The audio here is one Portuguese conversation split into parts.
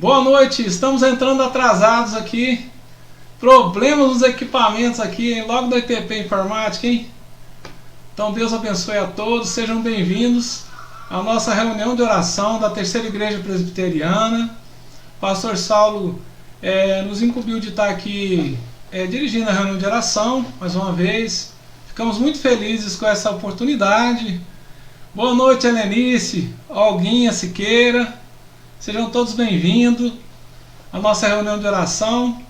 Boa noite, estamos entrando atrasados aqui. Problemas nos equipamentos aqui, hein? Logo da ITP Informática, hein? Então Deus abençoe a todos, sejam bem-vindos à nossa reunião de oração da Terceira Igreja Presbiteriana. Pastor Saulo nos incumbiu de estar aqui dirigindo a reunião de oração, mais uma vez. Ficamos muito felizes com essa oportunidade. Boa noite, Helenice, Olguinha, Siqueira. Sejam todos bem-vindos à nossa reunião de oração.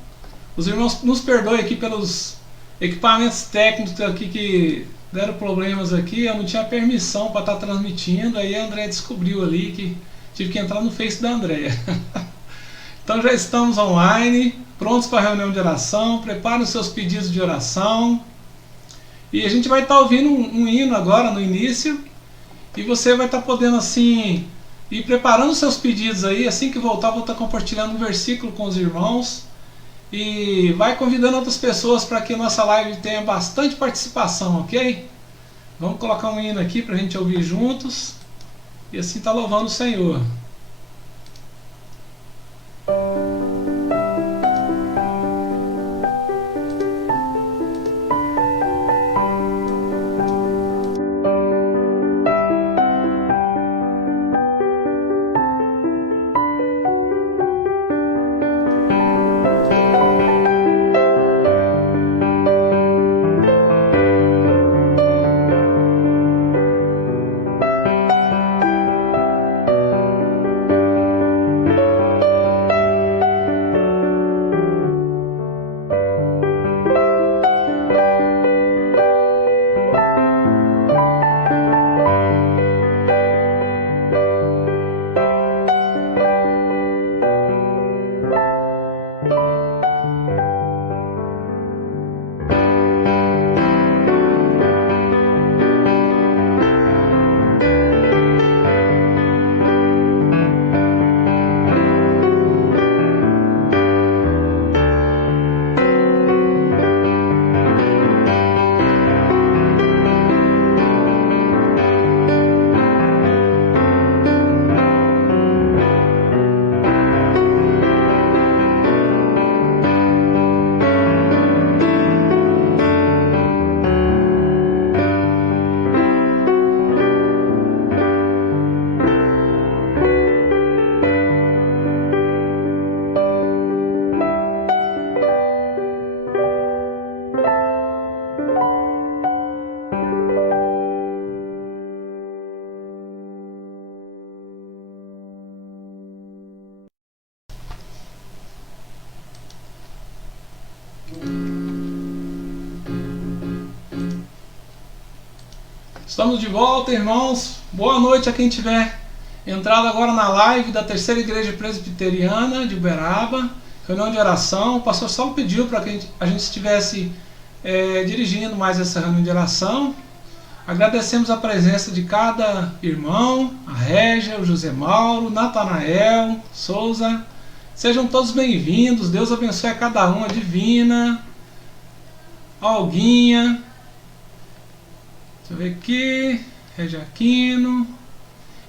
Os irmãos nos perdoem aqui pelos equipamentos técnicos aqui que deram problemas aqui. Eu não tinha permissão para estar transmitindo, aí a Andréia descobriu ali que tive que entrar no Face da Andréia. Então já estamos online, prontos para a reunião de oração. Preparem os seus pedidos de oração. E a gente vai estar ouvindo um hino agora no início. E você vai estar podendo assim ir preparando seus pedidos aí. Assim que voltar, vou estar compartilhando um versículo com os irmãos. E vai convidando outras pessoas para que a nossa live tenha bastante participação, ok? Vamos colocar um hino aqui para a gente ouvir juntos. E assim está louvando o Senhor. Estamos de volta, irmãos. Boa noite a quem tiver entrado agora na live da Terceira Igreja Presbiteriana de Uberaba, reunião de oração. O pastor Saulo pediu para que a gente estivesse dirigindo mais essa reunião de oração. Agradecemos a presença de cada irmão, a Régia, o José Mauro, Natanael, Souza. Sejam todos bem-vindos. Deus abençoe a cada um, a Divina, a Olguinha. Deixa eu ver aqui, Rejaquino.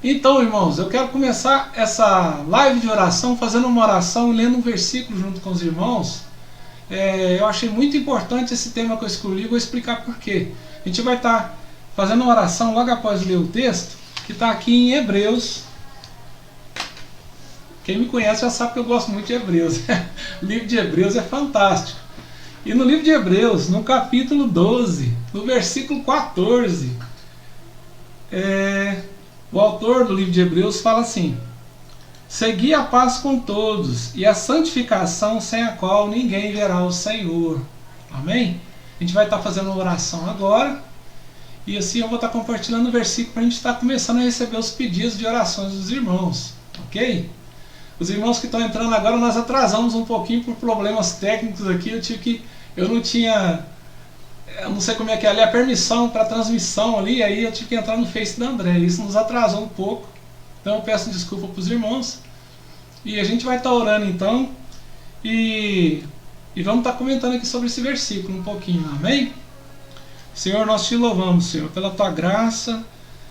Então, irmãos, eu quero começar essa live de oração fazendo uma oração e lendo um versículo junto com os irmãos. Eu achei muito importante esse tema que eu escolhi, vou explicar por quê. A gente vai estar fazendo uma oração logo após ler o texto, que está aqui em Hebreus. Quem me conhece já sabe que eu gosto muito de Hebreus. O livro de Hebreus é fantástico. E no livro de Hebreus, no capítulo 12, no versículo 14, o autor do livro de Hebreus fala assim: segui a paz com todos e a santificação sem a qual ninguém verá o Senhor. Amém? A gente vai estar fazendo uma oração agora. E assim eu vou estar compartilhando o versículo para a gente estar começando a receber os pedidos de orações dos irmãos. Ok? Os irmãos que estão entrando agora, nós atrasamos um pouquinho por problemas técnicos aqui. Eu não sei como é que é ali, a permissão para transmissão ali, aí eu tive que entrar no Face da André. Isso nos atrasou um pouco. Então eu peço desculpa para os irmãos. E a gente vai estar orando então. E vamos estar comentando aqui sobre esse versículo um pouquinho. Amém? Senhor, nós te louvamos, Senhor, pela tua graça,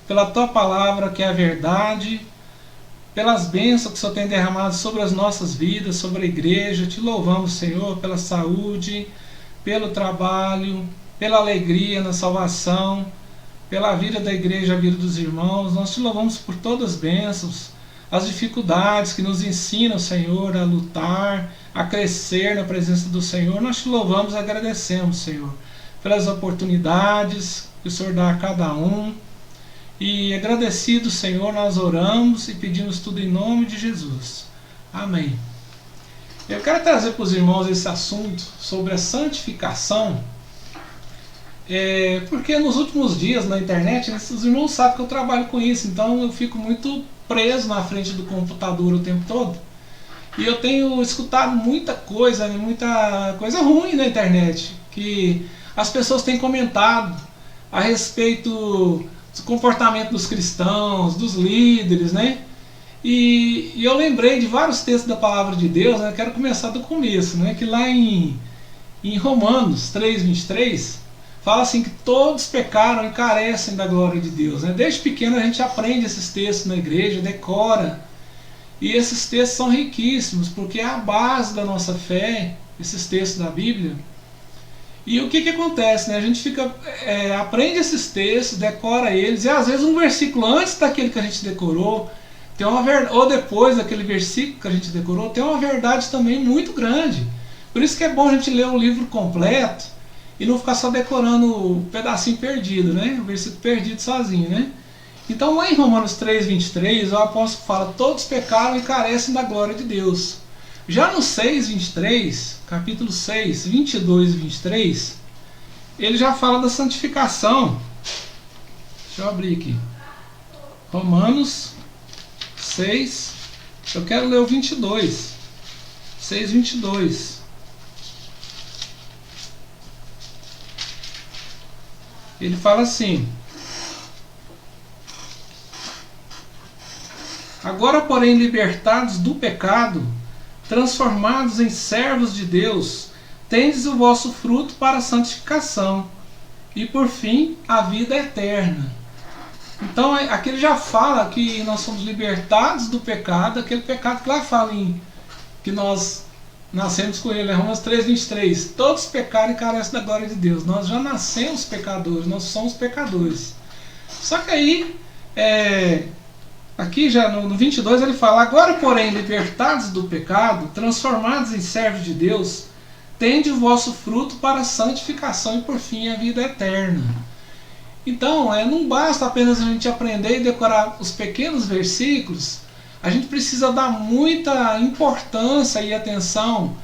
pela tua palavra que é a verdade. pelas bênçãos que o Senhor tem derramado sobre as nossas vidas, sobre a igreja. Te louvamos, Senhor, pela saúde, pelo trabalho, pela alegria na salvação, pela vida da igreja, a vida dos irmãos. Nós te louvamos por todas as bênçãos, as dificuldades que nos ensinam, Senhor, a lutar, a crescer na presença do Senhor. Nós te louvamos e agradecemos, Senhor, pelas oportunidades que o Senhor dá a cada um. E agradecido, Senhor, nós oramos e pedimos tudo em nome de Jesus. Amém. Eu quero trazer para os irmãos esse assunto sobre a santificação, porque nos últimos dias na internet, os irmãos sabem que eu trabalho com isso, então eu fico muito preso na frente do computador o tempo todo. E eu tenho escutado muita coisa ruim na internet, que as pessoas têm comentado a respeito do comportamento dos cristãos, dos líderes, né? E eu lembrei de vários textos da palavra de Deus, né? Quero começar do começo, né? Que lá em Romanos 3:23 fala assim que todos pecaram e carecem da glória de Deus, né? Desde pequeno a gente aprende esses textos na igreja, decora, e esses textos são riquíssimos, porque é a base da nossa fé, esses textos da Bíblia. E o que acontece, né? A gente aprende esses textos, decora eles, e às vezes um versículo antes daquele que a gente decorou, ou depois daquele versículo que a gente decorou, tem uma verdade também muito grande. Por isso que é bom a gente ler o livro completo e não ficar só decorando o pedacinho perdido, né? O versículo perdido sozinho, né? Então lá em Romanos 3:23, o apóstolo fala: todos pecaram e carecem da glória de Deus. Já no 6:23, capítulo 6, 22 e 23, ele já fala da santificação. Deixa eu abrir aqui. Romanos 6, eu quero ler o 22. 6:22. Ele fala assim: agora, porém, libertados do pecado, transformados em servos de Deus, tendes o vosso fruto para a santificação, e por fim a vida eterna. Então aqui ele já fala que nós somos libertados do pecado, aquele pecado que lá fala que nós nascemos com ele, Romanos 3:23, todos pecaram e carecem da glória de Deus. Nós já nascemos pecadores, nós somos pecadores. Só que aí, aqui já no 22 ele fala: agora porém libertados do pecado, transformados em servos de Deus, tende o vosso fruto para a santificação e por fim a vida eterna. Então não basta apenas a gente aprender e decorar os pequenos versículos, a gente precisa dar muita importância e atenção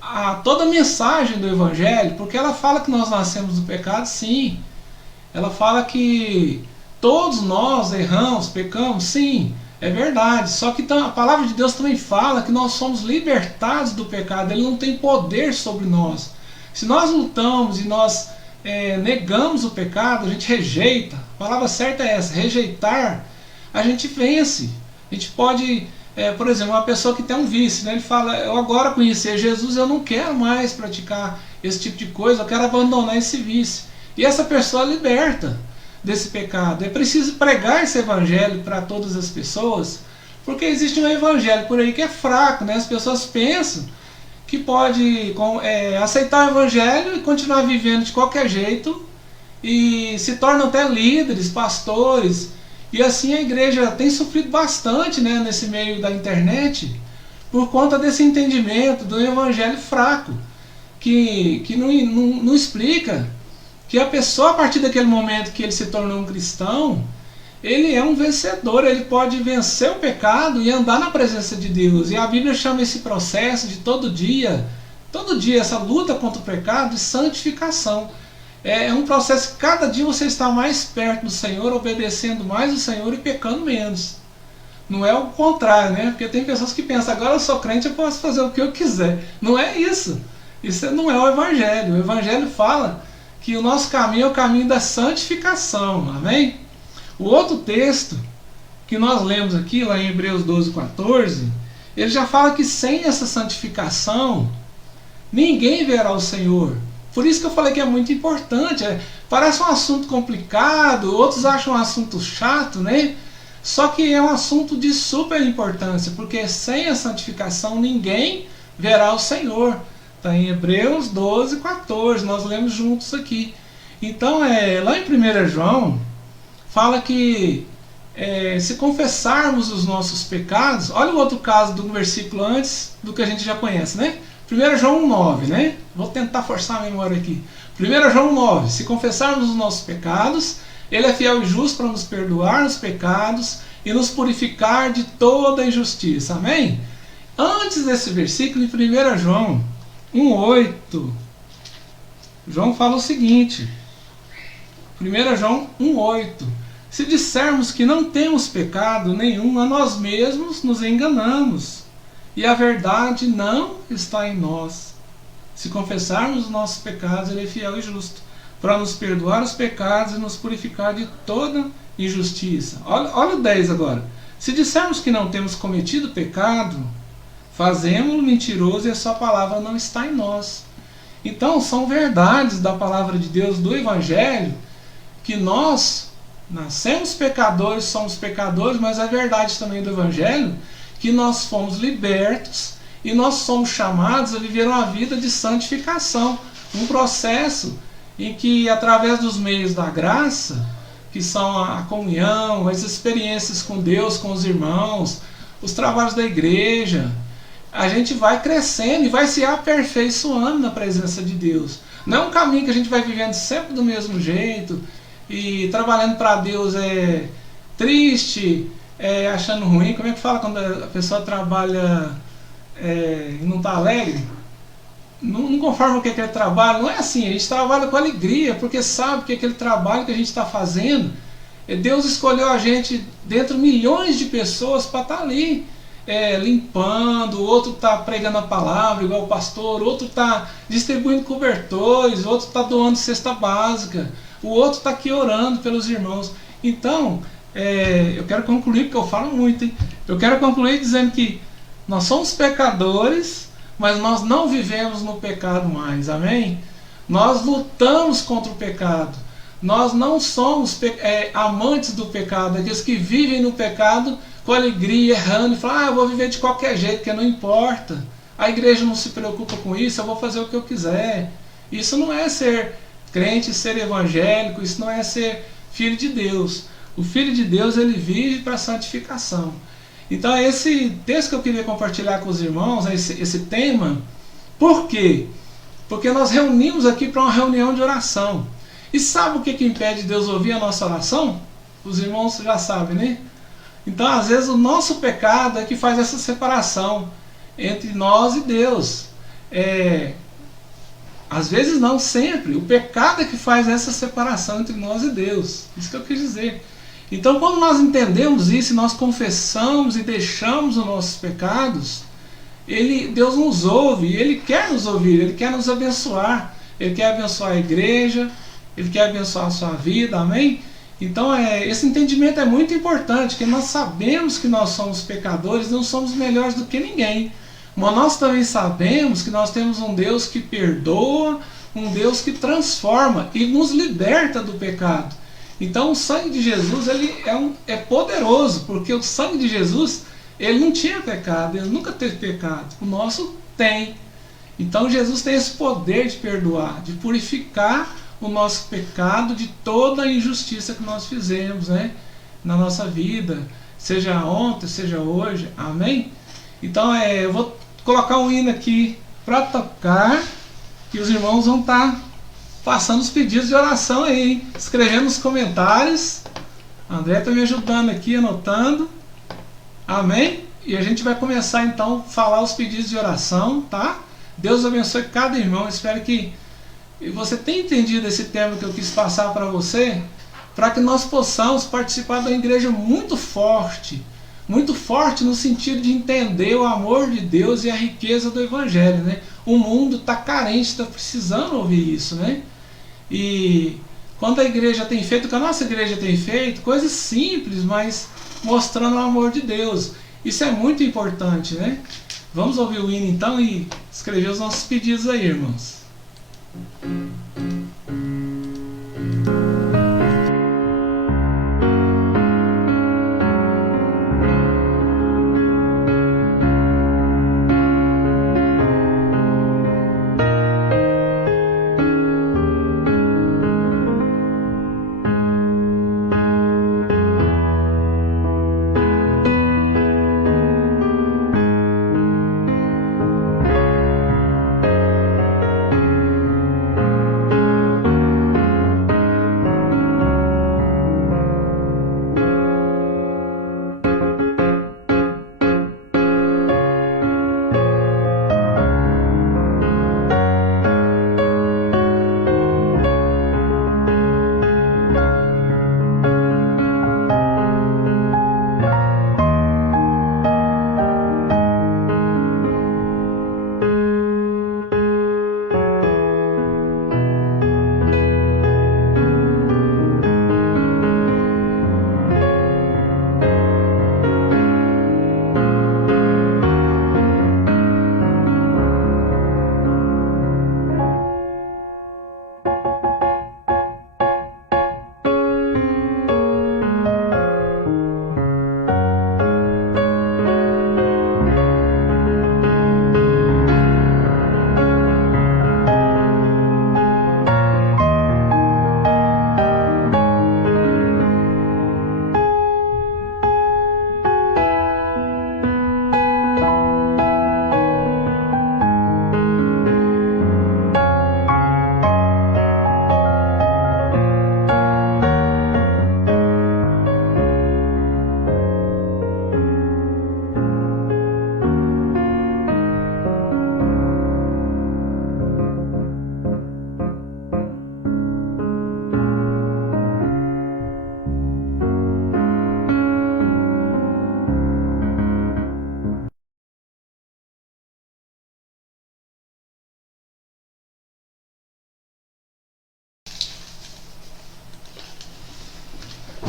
a toda a mensagem do Evangelho, porque ela fala que nós nascemos do pecado, sim. Ela fala que todos nós erramos, pecamos, sim, é verdade. Só que a palavra de Deus também fala que nós somos libertados do pecado, ele não tem poder sobre nós. Se nós lutamos e nós negamos o pecado, a gente rejeita, a palavra certa é essa, rejeitar, a gente vence. A gente pode, por exemplo, uma pessoa que tem um vício, né? Ele fala: eu agora conhecer Jesus, eu não quero mais praticar esse tipo de coisa, eu quero abandonar esse vício. E essa pessoa liberta desse pecado. É preciso pregar esse evangelho para todas as pessoas, porque existe um evangelho por aí que é fraco, né? As pessoas pensam que pode aceitar o evangelho e continuar vivendo de qualquer jeito, e se tornam até líderes, pastores. E assim a igreja tem sofrido bastante, né, nesse meio da internet, por conta desse entendimento do evangelho fraco, que não explica que a pessoa, a partir daquele momento que ele se tornou um cristão, ele é um vencedor, ele pode vencer o pecado e andar na presença de Deus. E a Bíblia chama esse processo de todo dia, essa luta contra o pecado, de santificação. É um processo que cada dia você está mais perto do Senhor, obedecendo mais o Senhor e pecando menos. Não é o contrário, né? Porque tem pessoas que pensam: agora eu sou crente, eu posso fazer o que eu quiser. Não é isso. Isso não é o Evangelho. O Evangelho fala que o nosso caminho é o caminho da santificação. Amém? O outro texto que nós lemos aqui, lá em Hebreus 12:14, ele já fala que sem essa santificação, ninguém verá o Senhor. Por isso que eu falei que é muito importante. Parece um assunto complicado, outros acham um assunto chato, né? Só que é um assunto de super importância, porque sem a santificação ninguém verá o Senhor. Está em Hebreus 12, 14, nós lemos juntos aqui. Então, lá em 1 João, fala que se confessarmos os nossos pecados, olha o outro caso do versículo antes do que a gente já conhece, né? 1 João 9, né? Vou tentar forçar a memória aqui. 1 João 9, se confessarmos os nossos pecados, Ele é fiel e justo para nos perdoar os pecados e nos purificar de toda injustiça. Amém? Antes desse versículo, em 1 João 1,8, João fala o seguinte, 1 João 1,8, se dissermos que não temos pecado nenhum, a nós mesmos nos enganamos, e a verdade não está em nós. Se confessarmos os nossos pecados, Ele é fiel e justo para nos perdoar os pecados e nos purificar de toda injustiça. Olha o 10 agora. Se dissermos que não temos cometido pecado, fazemos-lo mentiroso e a sua palavra não está em nós. Então são verdades da palavra de Deus, do Evangelho, que nós nascemos pecadores, somos pecadores, mas é verdade também do Evangelho que nós fomos libertos e nós somos chamados a viver uma vida de santificação, um processo em que, através dos meios da graça, que são a comunhão, as experiências com Deus, com os irmãos, os trabalhos da igreja, a gente vai crescendo e vai se aperfeiçoando na presença de Deus. Não é um caminho que a gente vai vivendo sempre do mesmo jeito e trabalhando para Deus triste, achando ruim. Como é que fala quando a pessoa trabalha e não está alegre? Não conforma o que é aquele trabalho. Não é assim, a gente trabalha com alegria, porque sabe que aquele trabalho que a gente está fazendo, Deus escolheu a gente dentre milhões de pessoas para estar ali, limpando, o outro está pregando a palavra, igual o pastor, o outro está distribuindo cobertores, o outro está doando cesta básica, o outro está aqui orando pelos irmãos. Então, eu quero concluir, porque eu falo muito, hein? Eu quero concluir dizendo que nós somos pecadores, mas nós não vivemos no pecado mais, amém? Nós lutamos contra o pecado. Nós não somos amantes do pecado, aqueles que vivem no pecado com alegria, errando, e falam, eu vou viver de qualquer jeito, porque não importa. A igreja não se preocupa com isso, eu vou fazer o que eu quiser. Isso não é ser crente, ser evangélico, isso não é ser filho de Deus. O filho de Deus, ele vive para a santificação. Então é esse texto que eu queria compartilhar com os irmãos, esse tema. Por quê? Porque nós reunimos aqui para uma reunião de oração. E sabe o que impede Deus ouvir a nossa oração? Os irmãos já sabem, né? Então às vezes o nosso pecado é que faz essa separação entre nós e Deus. Às vezes não, sempre. O pecado é que faz essa separação entre nós e Deus. Isso que eu quis dizer. Então, quando nós entendemos isso, nós confessamos e deixamos os nossos pecados, Deus nos ouve, Ele quer nos ouvir, Ele quer nos abençoar, Ele quer abençoar a igreja, Ele quer abençoar a sua vida, amém? Então, esse entendimento é muito importante, que nós sabemos que nós somos pecadores, não somos melhores do que ninguém, mas nós também sabemos que nós temos um Deus que perdoa, um Deus que transforma e nos liberta do pecado. Então o sangue de Jesus ele é poderoso, porque o sangue de Jesus ele não tinha pecado, ele nunca teve pecado. O nosso tem. Então Jesus tem esse poder de perdoar, de purificar o nosso pecado de toda a injustiça que nós fizemos, né, na nossa vida, seja ontem, seja hoje, amém? Então eu vou colocar um hino aqui para tocar e os irmãos vão estar passando os pedidos de oração aí, hein? Escrevendo nos comentários. A André está me ajudando aqui, anotando. Amém? E a gente vai começar então a falar os pedidos de oração, tá? Deus abençoe cada irmão. Espero que você tenha entendido esse tema que eu quis passar para você, para que nós possamos participar de uma igreja muito forte no sentido de entender o amor de Deus e a riqueza do Evangelho, né? O mundo está carente, está precisando ouvir isso, né? E quando a igreja tem feito, o que a nossa igreja tem feito, coisas simples, mas mostrando o amor de Deus. Isso é muito importante, né? Vamos ouvir o hino então e escrever os nossos pedidos aí, irmãos.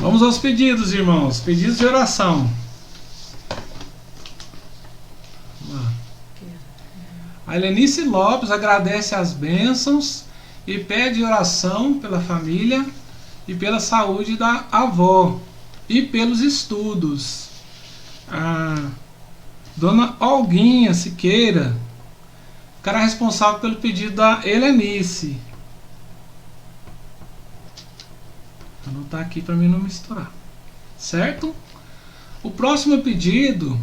Vamos aos pedidos, irmãos. Pedidos de oração. A Helenice Lopes agradece as bênçãos e pede oração pela família e pela saúde da avó e pelos estudos. A Dona Olguinha Siqueira ficará responsável pelo pedido da Helenice. Vou anotar aqui para mim não misturar. Certo? O próximo pedido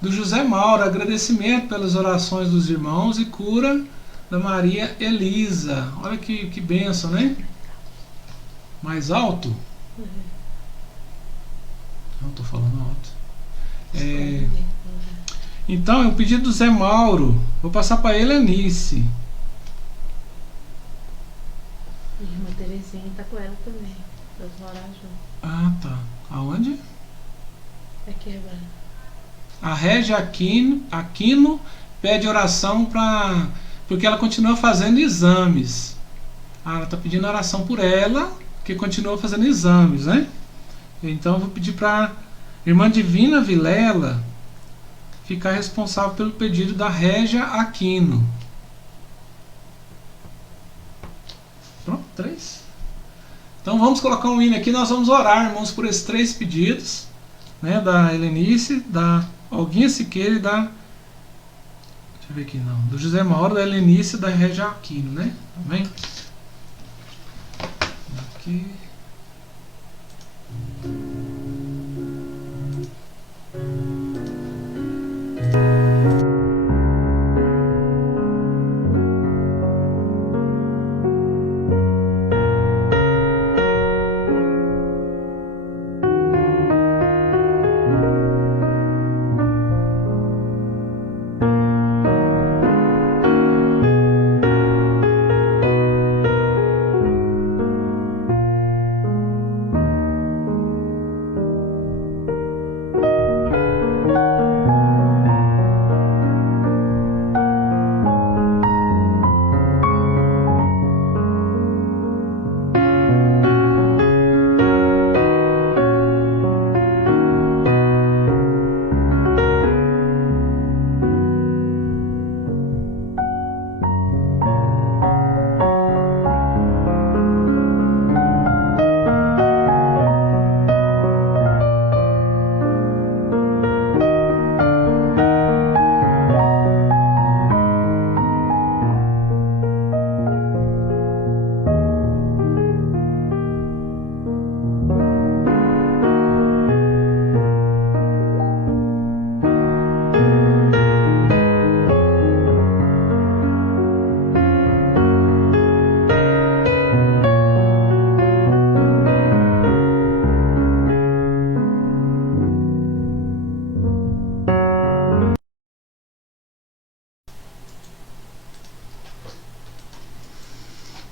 do José Mauro, agradecimento pelas orações dos irmãos e cura da Maria Elisa. Olha que bênção, né? Mais alto? Não estou falando alto. Então, é o pedido do Zé Mauro. Vou passar para a Helenice. Irmã Terezinha está com ela também. Nós vamos orar junto. Ah, tá. Aonde? Aqui é branco. A Régia Aquino pede oração porque ela continua fazendo exames. Ela está pedindo oração por ela, que continua fazendo exames, né? Então eu vou pedir para a irmã Divina Vilela ficar responsável pelo pedido da Régia Aquino. Pronto, 3. Então vamos colocar um hino aqui, nós vamos orar, irmãos, por esses 3 pedidos, né? Da Helenice, da Olguinha Siqueira e da... Deixa eu ver aqui, não. Do José Mauro, da Helenice e da Régia Aquino, né? Tá bem? Aqui...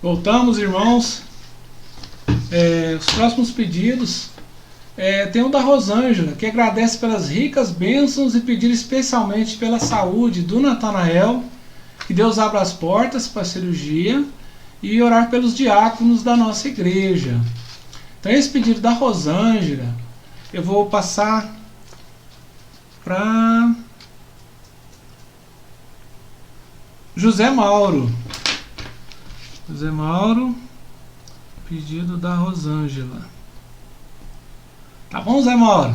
Voltamos, irmãos. Os próximos pedidos tem o da Rosângela, que agradece pelas ricas bênçãos e pedir especialmente pela saúde do Natanael, que Deus abra as portas para a cirurgia, e orar pelos diáconos da nossa igreja. Então esse pedido da Rosângela eu vou passar para José Mauro. José Mauro, pedido da Rosângela. Tá bom, Zé Mauro?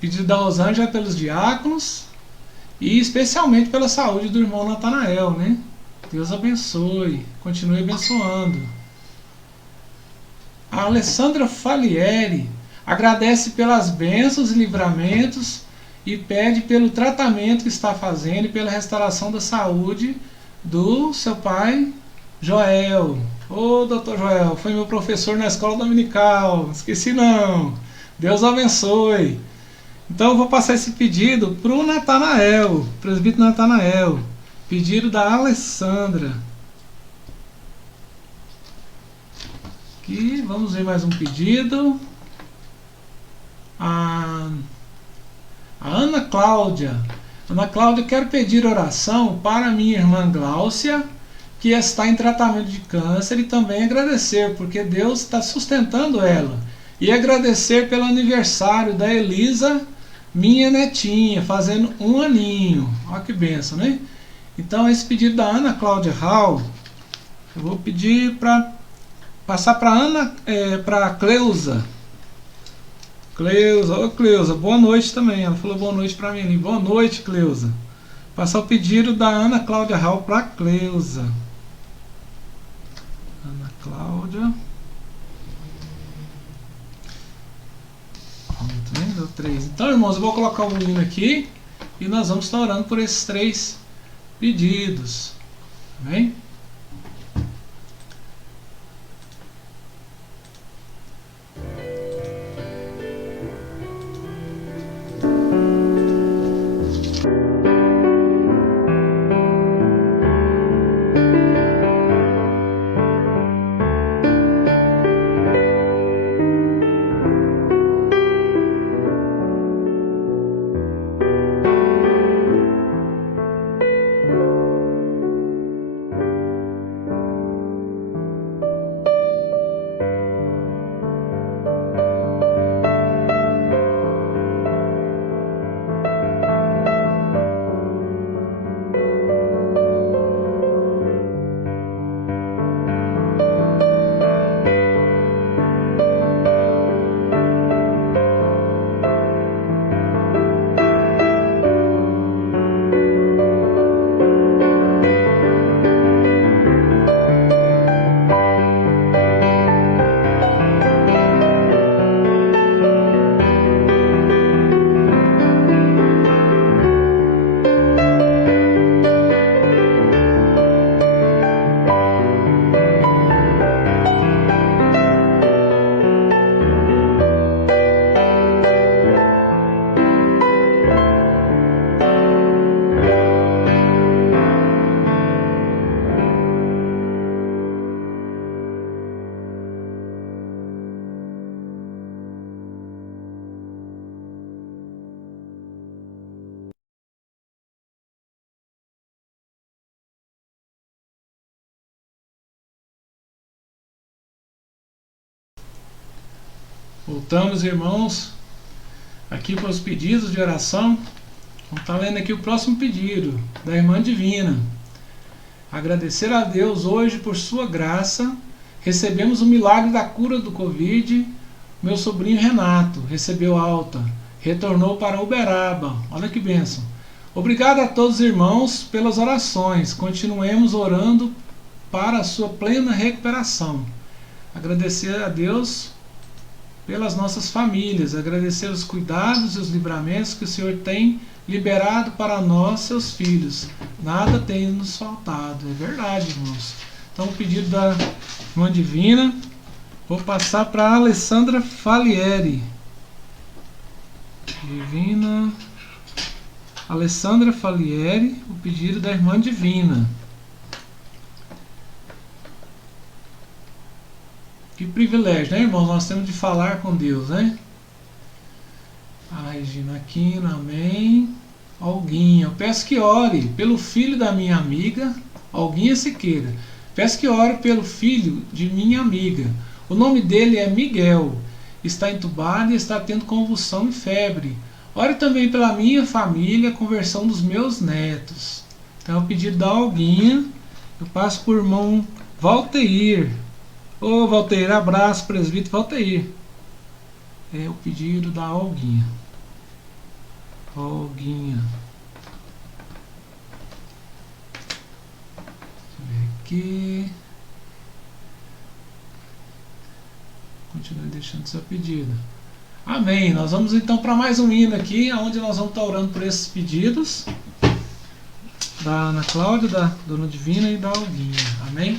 Pedido da Rosângela é pelos diáconos e especialmente pela saúde do irmão Natanael, né? Deus abençoe, continue abençoando. A Alessandra Falieri agradece pelas bênçãos e livramentos e pede pelo tratamento que está fazendo e pela restauração da saúde do seu pai, Joel. Ô, doutor Joel, foi meu professor na escola dominical, esqueci não. Deus abençoe. Então eu vou passar esse pedido para o Natanael, presbítero Natanael. Pedido da Alessandra. Aqui, vamos ver mais um pedido. A Ana Cláudia. Ana Cláudia, quero pedir oração para minha irmã Gláucia, que está em tratamento de câncer, e também agradecer, porque Deus está sustentando ela. E agradecer pelo aniversário da Elisa, minha netinha, fazendo 1 aninho. Olha que benção, né? Então esse pedido da Ana Cláudia Hall, eu vou pedir para passar para Cleusa. Cleusa, ô Cleusa, boa noite também. Ela falou boa noite para mim. Boa noite, Cleusa. Passar o pedido da Ana Cláudia Hall para Cleusa. Ana Cláudia. Deu 3. Então, irmãos, eu vou colocar o hino aqui e nós vamos estar orando por esses 3 pedidos. Amém? Voltamos, irmãos, aqui para os pedidos de oração. Vamos estar lendo aqui o próximo pedido da irmã Divina. Agradecer a Deus hoje por sua graça. Recebemos o milagre da cura do Covid. Meu sobrinho Renato recebeu alta, retornou para Uberaba. Olha que bênção. Obrigado a todos os irmãos pelas orações. Continuemos orando para a sua plena recuperação. Agradecer a Deus pelas nossas famílias, agradecer os cuidados e os livramentos que o Senhor tem liberado para nós, seus filhos. Nada tem nos faltado. É verdade, irmãos. Então, o pedido da irmã Divina, vou passar para a Alessandra Falieri. Divina Alessandra Falieri, o pedido da irmã Divina. Que privilégio, né, irmãos? Nós temos de falar com Deus, né? A Regina Aquino, amém. Olguinha, eu peço que ore pelo filho da minha amiga, Olguinha Siqueira. Peço que ore pelo filho de minha amiga. O nome dele é Miguel. Está entubado e está tendo convulsão e febre. Ore também pela minha família, conversão dos meus netos. Então, o pedido da Olguinha, eu passo por irmão Valteir. Ô Valteir, abraço, presbítero Valteir. É o pedido da Olguinha. Olguinha. Deixa eu ver aqui. Continue deixando seu pedido. Amém. Nós vamos então para mais um hino aqui, onde nós vamos estar orando por esses pedidos. Da Ana Cláudia, da Dona Divina e da Olguinha. Amém.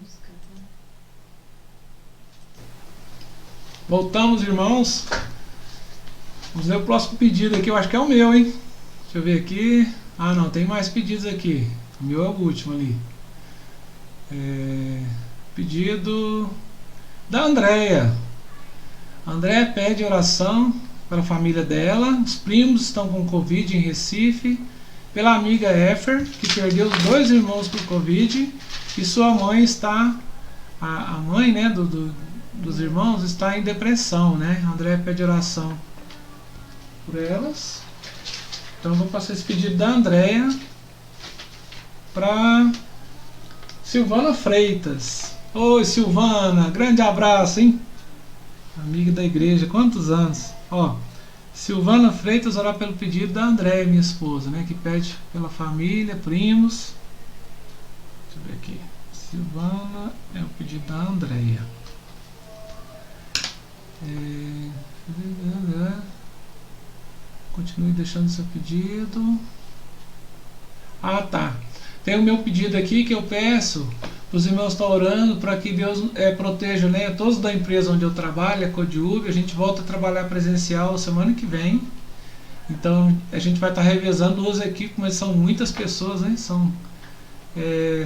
música, né? Voltamos, irmãos. Vamos ver o próximo pedido aqui. Eu acho que é o meu, hein? Deixa eu ver aqui. Ah, não, tem mais pedidos aqui. O meu é o último ali. Pedido da Andréia. A Andréia pede oração para a família dela. Os primos estão com Covid em Recife. Pela amiga Éfer, que perdeu os 2 irmãos por Covid. E sua mãe está... A mãe, né, dos irmãos está em depressão, né? A Andréia pede oração por elas. Então eu vou passar esse pedido da Andréia para Silvana Freitas. Oi, Silvana, grande abraço, hein? Amiga da igreja, quantos anos? Ó, Silvana Freitas, orar pelo pedido da Andréia, minha esposa, né? Que pede pela família, primos. Deixa eu ver aqui. Silvana é o pedido da Andréia. Continue deixando seu pedido. Ah, tá. Tem o meu pedido aqui que eu peço. Os irmãos estão orando para que Deus proteja, né, todos da empresa onde eu trabalho, a Codiub. A gente volta a trabalhar presencial semana que vem. Então a gente vai estar revezando 2 equipes, mas são muitas pessoas, né? São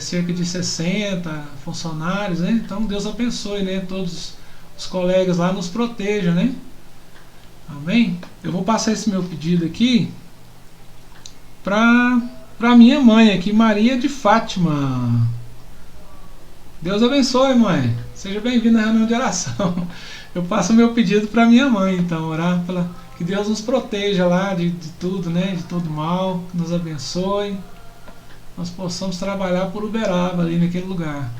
cerca de 60 funcionários, né? Então Deus abençoe, né? Todos os colegas lá, nos proteja, né? Amém? Eu vou passar esse meu pedido aqui para minha mãe aqui, Maria de Fátima. Deus abençoe, mãe. Seja bem-vinda à reunião de oração. Eu passo o meu pedido para minha mãe, então, orar que Deus nos proteja lá de tudo, né? De todo mal, que nos abençoe. Nós possamos trabalhar por Uberaba ali naquele lugar.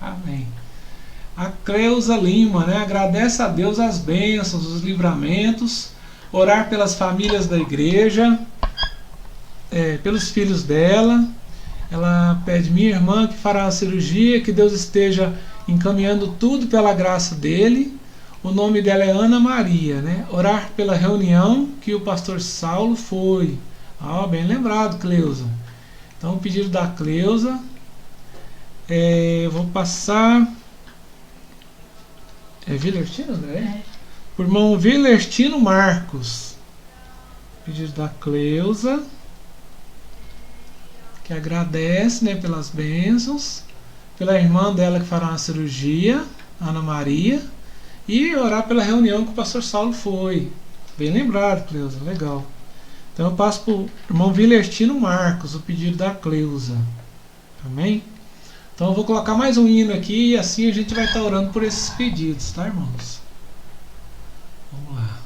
Amém. A Cleusa Lima, né? Agradece a Deus as bênçãos, os livramentos, orar pelas famílias da igreja, pelos filhos dela. Ela pede minha irmã que fará a cirurgia, que Deus esteja encaminhando tudo pela graça dele. O nome dela é Ana Maria, né? Orar pela reunião que o pastor Saulo foi. Ah, bem lembrado, Cleusa. Então, o pedido da Cleusa. Eu vou passar... É Vilertino, né? Por irmão Vilertino Marcos. Pedido da Cleusa, que agradece, né, pelas bênçãos. Pela irmã dela que fará uma cirurgia, Ana Maria. E orar pela reunião que o pastor Saulo foi. Bem lembrado, Cleusa, legal. Então eu passo para o irmão Vilertino Marcos, o pedido da Cleusa. Amém? Então eu vou colocar mais um hino aqui e assim a gente vai estar orando por esses pedidos, tá, irmãos? Vamos lá.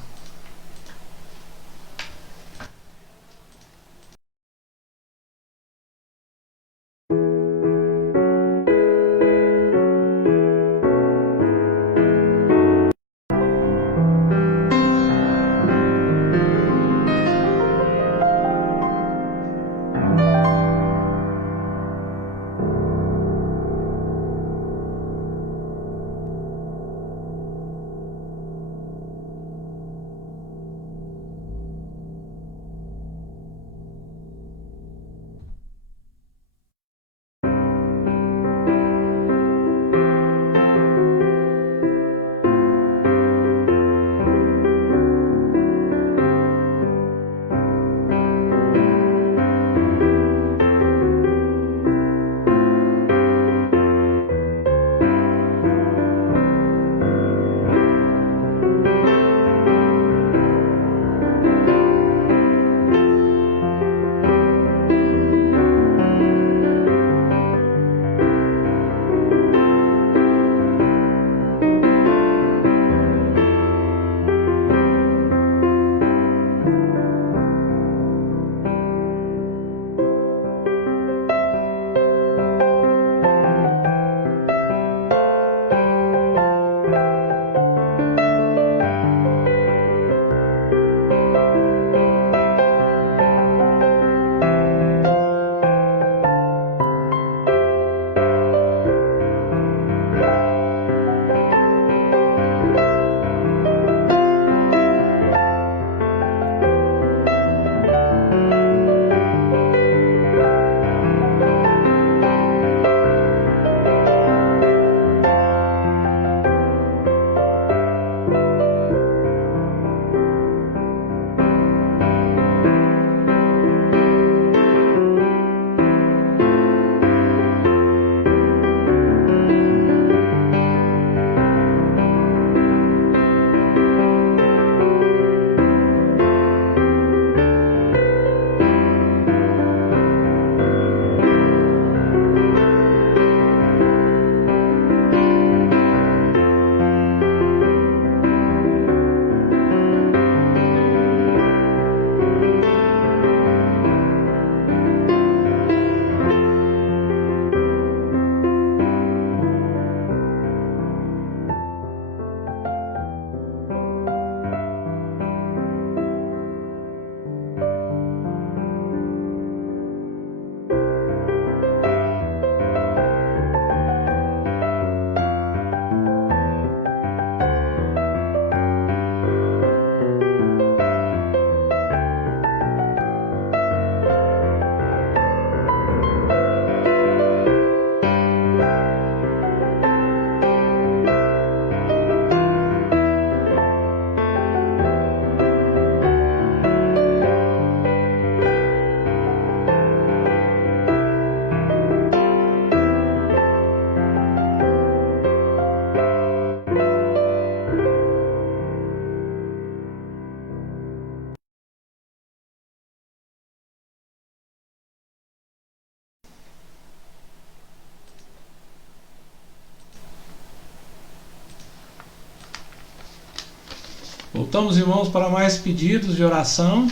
Voltamos, irmãos, para mais pedidos de oração.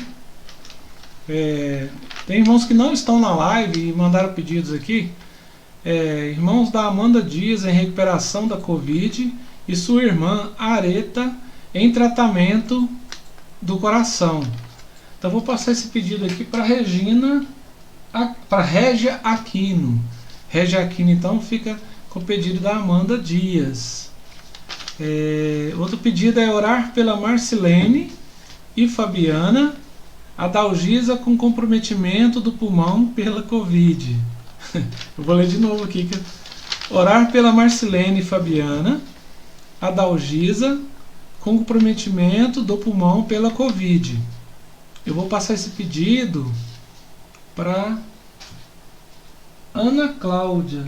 Tem irmãos que não estão na live e mandaram pedidos aqui. Irmãos da Amanda Dias em recuperação da Covid e sua irmã Areta em tratamento do coração. Então vou passar esse pedido aqui para Régia Aquino. Régia Aquino, então, fica com o pedido da Amanda Dias. Outro pedido é orar pela Marcilene e Fabiana, a Dalgisa com comprometimento do pulmão pela Covid. Eu vou ler de novo aqui. Orar pela Marcilene e Fabiana, a Dalgisa com comprometimento do pulmão pela Covid. Eu vou passar esse pedido para Ana Cláudia.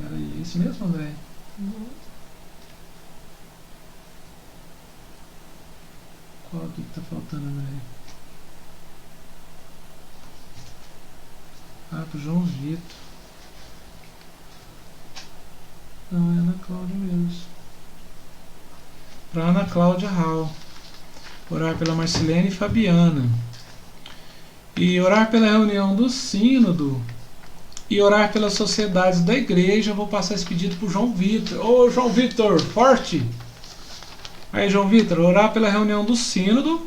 Peraí, é isso mesmo, André? Qual aqui que tá faltando, André? Pro João Vitor. Não, é Ana Cláudia mesmo. Para Ana Cláudia Hall. Orar pela Marcilene e Fabiana. E orar pela reunião do sínodo. E orar pelas sociedades da igreja. Eu vou passar esse pedido para o João Vitor. Ô, João Vitor, forte! Aí, João Vitor, orar pela reunião do sínodo.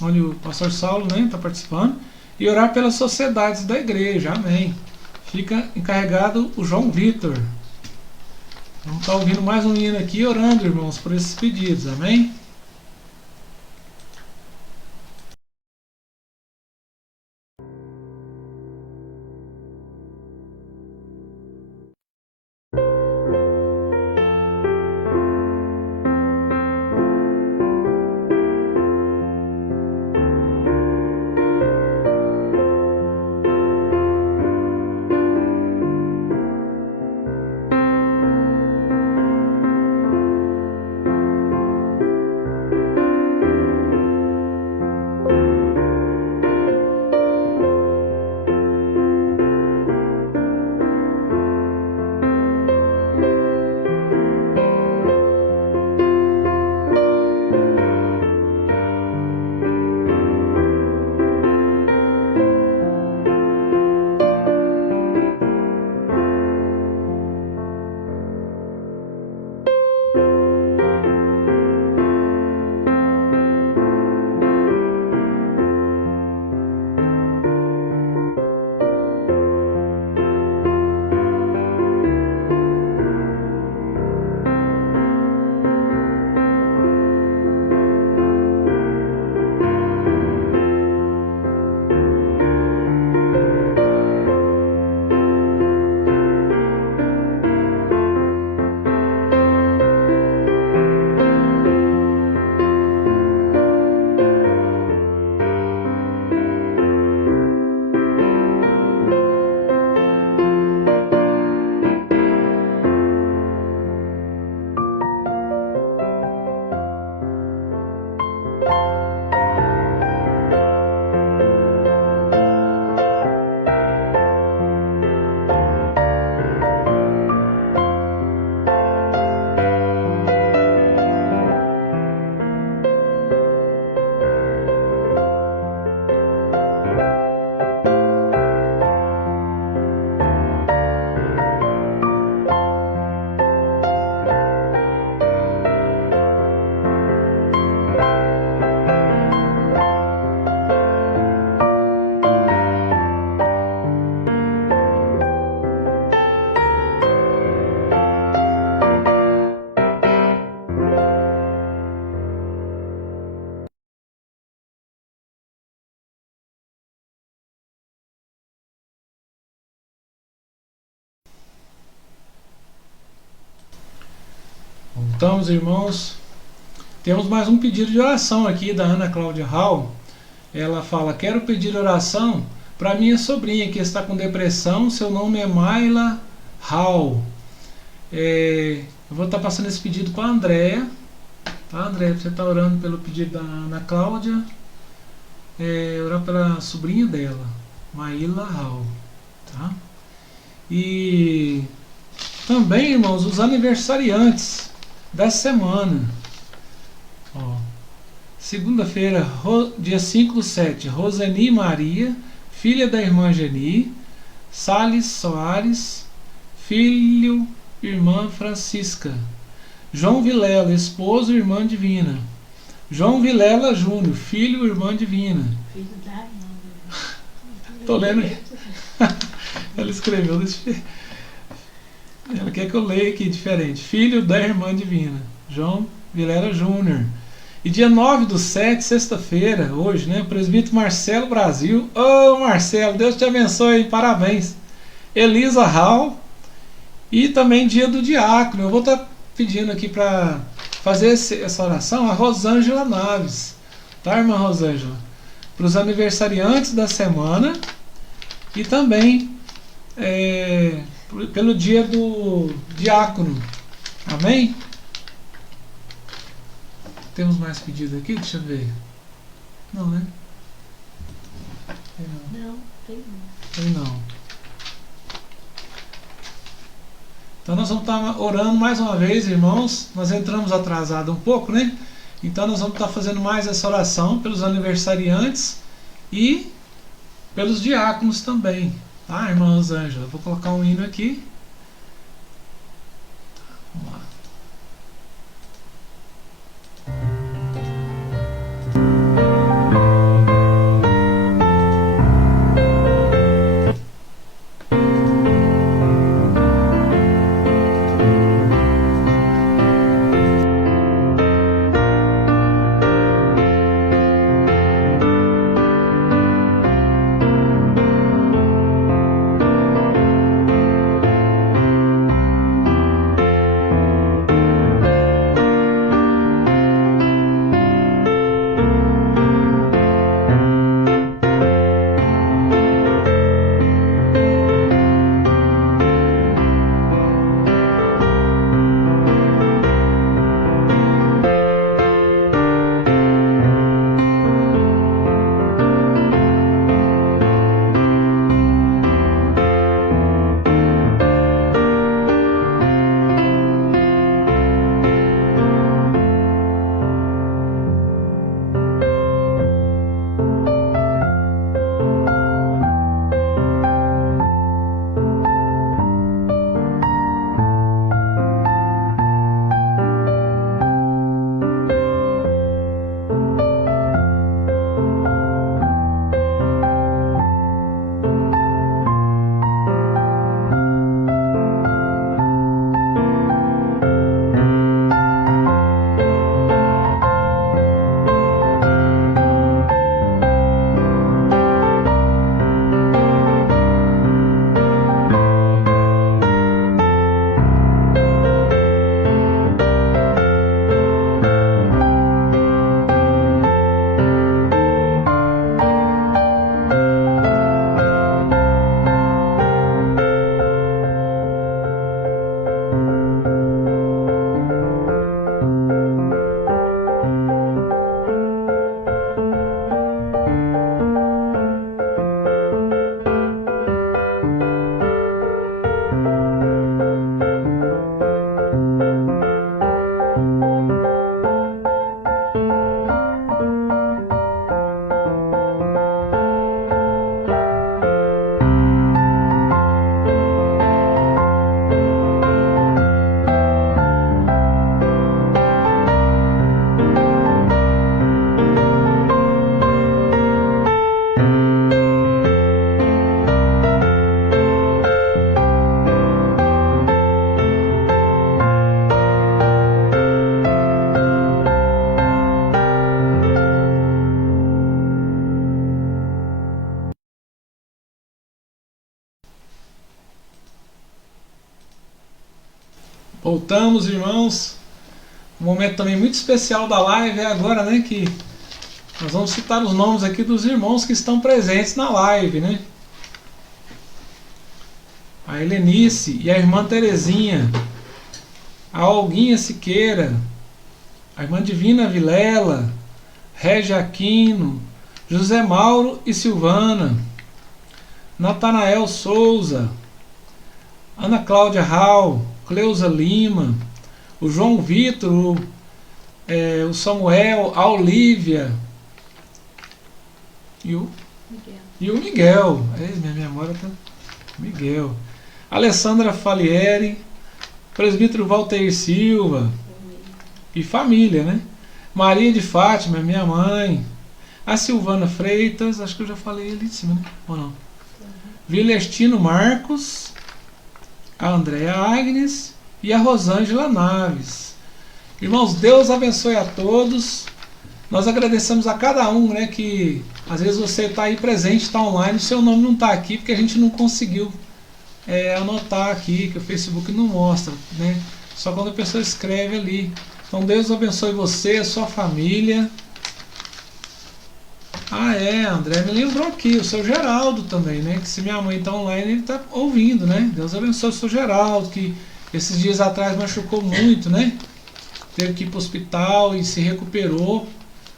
Olha, o pastor Saulo, né, está participando. E orar pelas sociedades da igreja. Amém. Fica encarregado o João Vitor. Vamos estar ouvindo mais um hino aqui, orando, irmãos, por esses pedidos. Amém? Voltamos, irmãos. Temos mais um pedido de oração aqui da Ana Cláudia Hall. Ela fala: quero pedir oração para minha sobrinha que está com depressão. Seu nome é Mayla Hall. Eu vou estar passando esse pedido para a Andréia. Tá, Andréia? Você está orando pelo pedido da Ana Cláudia. Orar pela sobrinha dela, Mayla Hall. Tá? E também, irmãos, os aniversariantes da semana. Segunda-feira, dia 5/7, Roseni Maria, filha da irmã Geni, Salles Soares, filho, irmã Francisca. João Vilela, esposo, irmã Divina. João Vilela Júnior, filho, irmã Divina. Filho da irmã. Tô lendo. Ela escreveu desse jeito. Ela quer que eu leia aqui diferente. Filho da irmã Divina. João Vilela Júnior. E dia 9/7, sexta-feira, hoje, né? Presbítero Marcelo Brasil. Ô Marcelo, Deus te abençoe, parabéns. Elisa Hall. E também dia do diácono. Eu vou estar pedindo aqui para fazer essa oração a Rosângela Naves. Tá, irmã Rosângela? Para os aniversariantes da semana. E também pelo dia do diácono. Amém? Temos mais pedidos aqui? Deixa eu ver. Não, né? Não, tem não. Tem não. Então nós vamos estar orando mais uma vez, irmãos. Nós entramos atrasado um pouco, né? Então nós vamos estar fazendo mais essa oração pelos aniversariantes e pelos diáconos também. Tá, irmã Rosângela? Vou colocar um hino aqui. Vamos lá. Voltamos, irmãos. Um momento também muito especial da live é agora, né? Que nós vamos citar os nomes aqui dos irmãos que estão presentes na live, né? A Helenice e a irmã Terezinha, a Olguinha Siqueira, a irmã Divina Vilela, Régia Aquino, José Mauro e Silvana, Natanael Souza, Ana Cláudia Raul, Cleusa Lima, o João Vitor, o Samuel, a Olívia e o Miguel. Minha memória tá... Miguel. Alessandra Falieri, presbítero Walter Silva e família, né? Maria de Fátima, minha mãe. A Silvana Freitas, acho que eu já falei ali de cima, né? Ou não? Vilestino Marcos, a Andréa Agnes e a Rosângela Naves. Irmãos, Deus abençoe a todos. Nós agradecemos a cada um, né? Que às vezes você está aí presente, está online, o seu nome não está aqui porque a gente não conseguiu anotar aqui, que o Facebook não mostra, né? Só quando a pessoa escreve ali. Então Deus abençoe você, a sua família. André me lembrou aqui, o seu Geraldo também, né? Que se minha mãe está online, ele está ouvindo, né? Deus abençoe o seu Geraldo, que esses dias atrás machucou muito, né? Teve que ir para o hospital e se recuperou,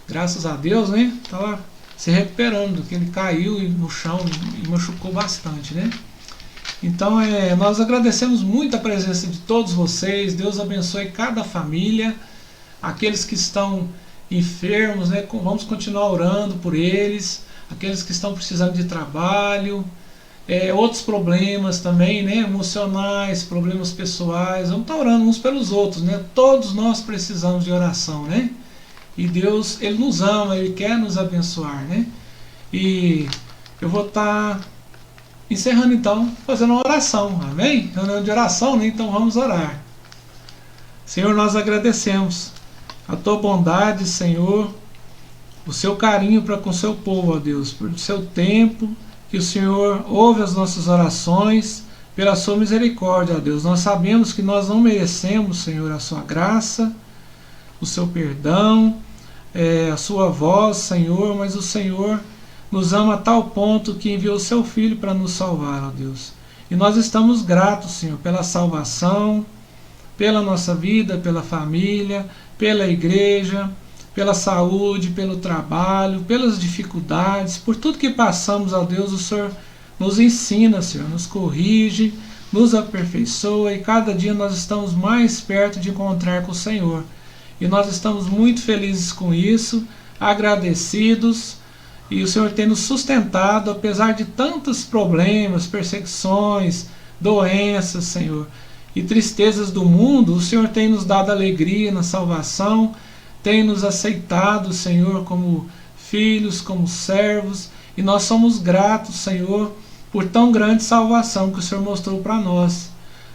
graças a Deus, né? Tá lá se recuperando, que ele caiu no chão e machucou bastante, né? Então nós agradecemos muito a presença de todos vocês. Deus abençoe cada família, aqueles que estão enfermos, né? Vamos continuar orando por eles, aqueles que estão precisando de trabalho, outros problemas também, né? Emocionais, problemas pessoais. Vamos estar orando uns pelos outros, né? Todos nós precisamos de oração, né? E Deus, Ele nos ama, Ele quer nos abençoar, né? E eu vou estar encerrando então, fazendo uma oração, amém? Reunião de oração, né? Então vamos orar. Senhor, nós agradecemos a Tua bondade, Senhor, o Seu carinho para com o Seu povo, ó Deus, por Seu tempo, que o Senhor ouve as nossas orações, pela Sua misericórdia, ó Deus. Nós sabemos que nós não merecemos, Senhor, a Sua graça, o Seu perdão, a Sua voz, Senhor, mas o Senhor nos ama a tal ponto que enviou o Seu Filho para nos salvar, ó Deus. E nós estamos gratos, Senhor, pela salvação, pela nossa vida, pela família, pela igreja, pela saúde, pelo trabalho, pelas dificuldades, por tudo que passamos, ó Deus. O Senhor nos ensina, Senhor, nos corrige, nos aperfeiçoa, e cada dia nós estamos mais perto de encontrar com o Senhor. E nós estamos muito felizes com isso, agradecidos. E o Senhor tem nos sustentado, apesar de tantos problemas, perseguições, doenças, Senhor, e tristezas do mundo. O Senhor tem nos dado alegria na salvação, tem nos aceitado, Senhor, como filhos, como servos, e nós somos gratos, Senhor, por tão grande salvação que o Senhor mostrou para nós.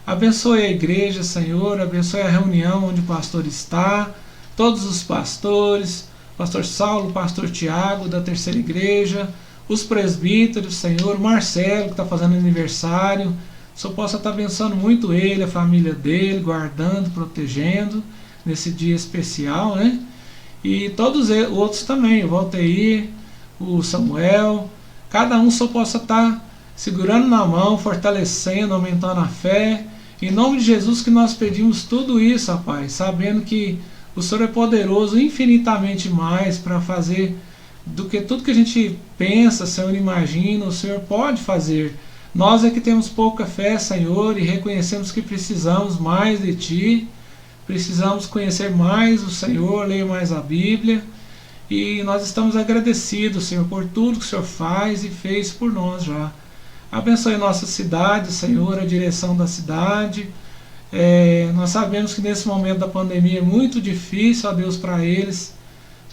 Abençoe a igreja, Senhor, abençoe a reunião onde o pastor está, todos os pastores, pastor Saulo, pastor Tiago, da terceira igreja, os presbíteros, Senhor, Marcelo, que está fazendo aniversário. O Senhor possa estar abençoando muito ele, a família dele, guardando, protegendo, nesse dia especial, né? E todos os outros também, o Valteir, o Samuel, cada um só possa estar segurando na mão, fortalecendo, aumentando a fé. Em nome de Jesus que nós pedimos tudo isso, ó Pai, sabendo que o Senhor é poderoso infinitamente mais para fazer do que tudo que a gente pensa, Senhor, imagina, o Senhor pode fazer. Nós é que temos pouca fé, Senhor, e reconhecemos que precisamos mais de Ti, precisamos conhecer mais o Senhor, ler mais a Bíblia, e nós estamos agradecidos, Senhor, por tudo que o Senhor faz e fez por nós já. Abençoe nossa cidade, Senhor, a direção da cidade. Nós sabemos que nesse momento da pandemia é muito difícil, ó Deus, para eles,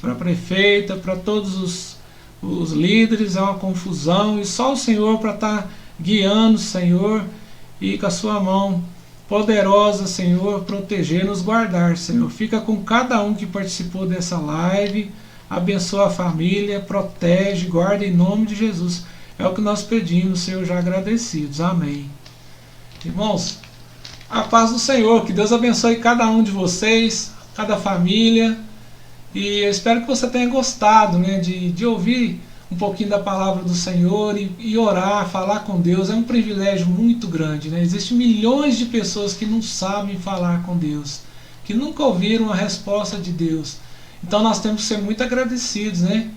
para a prefeita, para todos os líderes, é uma confusão, e só o Senhor para estar guiando, Senhor, e com a sua mão poderosa, Senhor, proteger, nos guardar, Senhor. Fica com cada um que participou dessa live, abençoa a família, protege, guarda em nome de Jesus. É o que nós pedimos, Senhor, já agradecidos. Amém. Irmãos, a paz do Senhor, que Deus abençoe cada um de vocês, cada família, e eu espero que você tenha gostado, né, de ouvir um pouquinho da palavra do Senhor e orar, falar com Deus. É um privilégio muito grande, né? Existem milhões de pessoas que não sabem falar com Deus, que nunca ouviram a resposta de Deus. Então nós temos que ser muito agradecidos, né,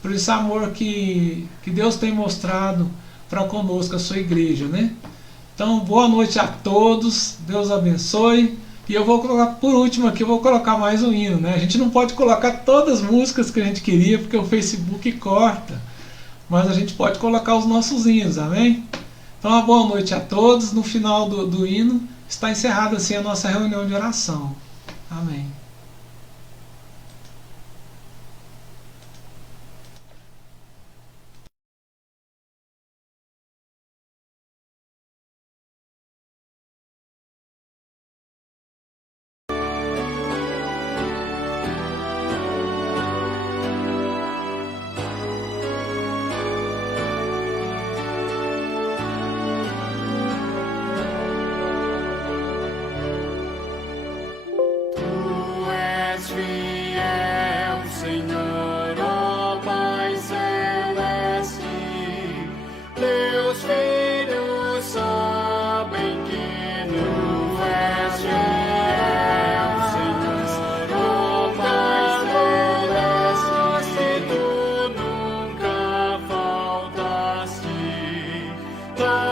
por esse amor que Deus tem mostrado para conosco, a sua igreja, né? Então, boa noite a todos, Deus abençoe, E eu vou colocar, por último aqui, eu vou colocar mais um hino, né? A gente não pode colocar todas as músicas que a gente queria, porque o Facebook corta. Mas a gente pode colocar os nossos hinos, amém? Então, uma boa noite a todos. No final do hino, está encerrada assim a nossa reunião de oração. Amém. Bye.